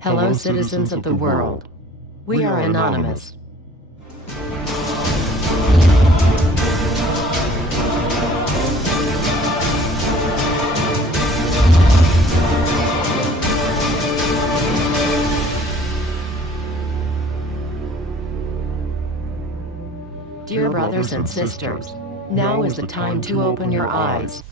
Hello, citizens of the world. We are anonymous. Dear brothers and sisters, now is the time to open your eyes.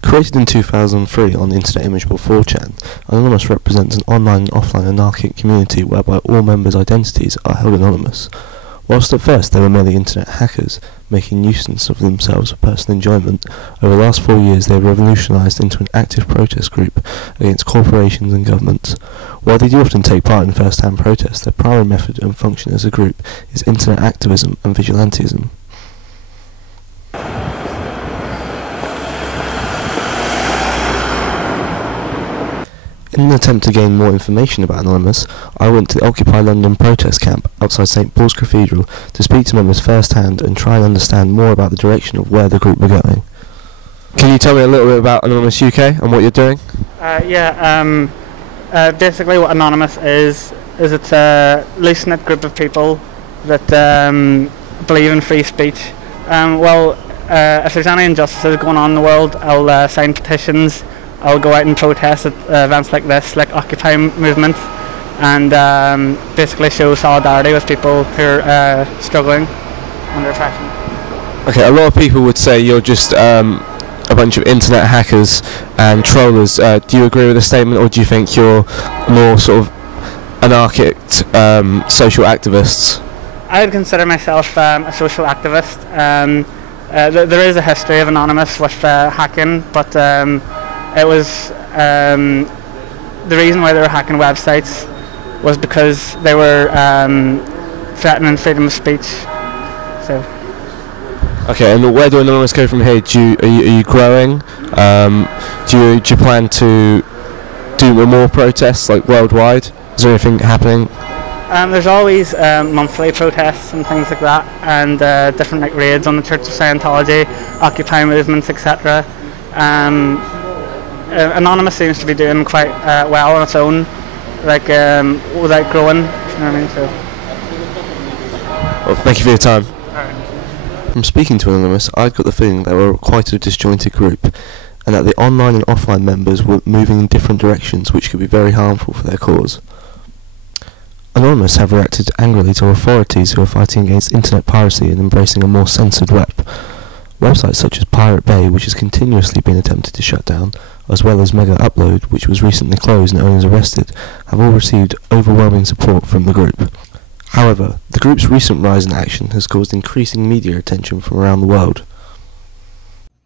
Created in 2003 on Internet Imageable 4chan, Anonymous represents an online and offline anarchic community whereby all members' identities are held anonymous. Whilst at first they were merely internet hackers, making nuisance of themselves for personal enjoyment, over the last 4 years they have revolutionised into an active protest group against corporations and governments. While they do often take part in first-hand protests, their primary method and function as a group is internet activism and vigilantism. In an attempt to gain more information about Anonymous, I went to the Occupy London protest camp outside St Paul's Cathedral to speak to members firsthand and try and understand more about the direction of where the group were going. Can you tell me a little bit about Anonymous UK and what you're doing? Basically what Anonymous is it's a loose-knit group of people that believe in free speech. If there's any injustices going on in the world, I'll sign petitions. I'll go out and protest at events like this, like Occupy movement, and basically show solidarity with people who are struggling under oppression. Okay, a lot of people would say you're just a bunch of internet hackers and trollers. Do you agree with the statement, or do you think you're more sort of anarchic social activists? I would consider myself a social activist. There is a history of Anonymous with hacking, but it was the reason why they were hacking websites was because they were threatening freedom of speech. So. Okay, and where do Anonymous go from here? Are you growing? Do you plan to do more protests, like worldwide? Is there anything happening? There's always monthly protests and things like that, and different like raids on the Church of Scientology, Occupy movements, etc. Anonymous seems to be doing quite well on its own, like without growing. You know what I mean? So. Well, thank you for your time. From speaking to Anonymous, I got the feeling they were quite a disjointed group, and that the online and offline members were moving in different directions, which could be very harmful for their cause. Anonymous have reacted angrily to authorities who are fighting against internet piracy and embracing a more censored web. Websites such as Pirate Bay, which has continuously been attempted to shut down, as well as Mega Upload, which was recently closed and owners arrested, have all received overwhelming support from the group. However, the group's recent rise in action has caused increasing media attention from around the world.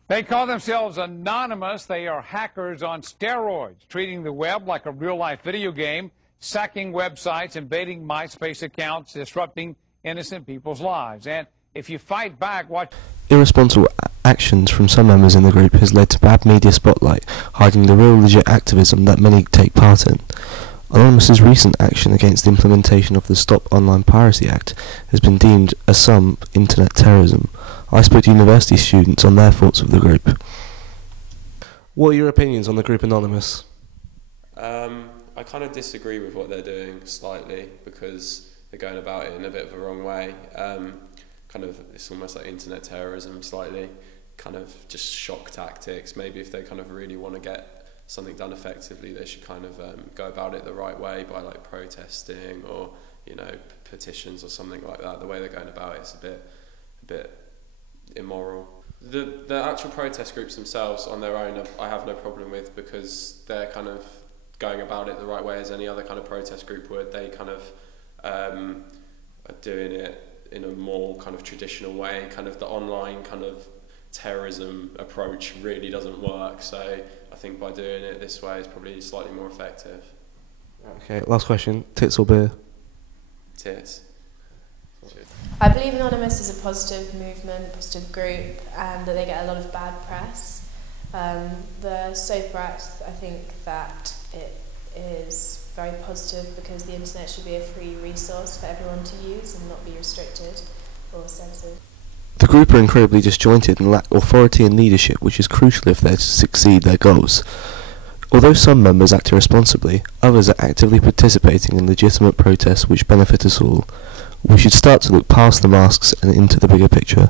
They call themselves Anonymous. They are hackers on steroids, treating the web like a real-life video game, sacking websites, invading MySpace accounts, disrupting innocent people's lives. And if you fight back, watch... Irresponsible actions from some members in the group has led to bad media spotlight, hiding the real legit activism that many take part in. Anonymous's recent action against the implementation of the Stop Online Piracy Act has been deemed as some internet terrorism. I spoke to university students on their thoughts of the group. What are your opinions on the group Anonymous? I kind of disagree with what they're doing slightly, because they're going about it in a bit of a wrong way. It's almost like internet terrorism slightly, kind of just shock tactics. Maybe if they kind of really want to get something done effectively, they should kind of go about it the right way by like protesting or, you know, petitions or something like that. The way they're going about it is a bit immoral. The actual protest groups themselves on their own, I have no problem with, because they're kind of going about it the right way as any other kind of protest group would. They kind of are doing it in a more kind of traditional way. Kind of the online kind of terrorism approach really doesn't work, so I think by doing it this way is probably slightly more effective. Okay, last question. Tits or beer? Tits. I believe Anonymous is a positive movement, positive group, and that they get a lot of bad press. The Sober Act, I think that it is very positive, because the internet should be a free resource for everyone to use and not be restricted or censored. The group are incredibly disjointed and lack authority and leadership, which is crucial if they're to succeed their goals. Although some members act irresponsibly, others are actively participating in legitimate protests which benefit us all. We should start to look past the masks and into the bigger picture.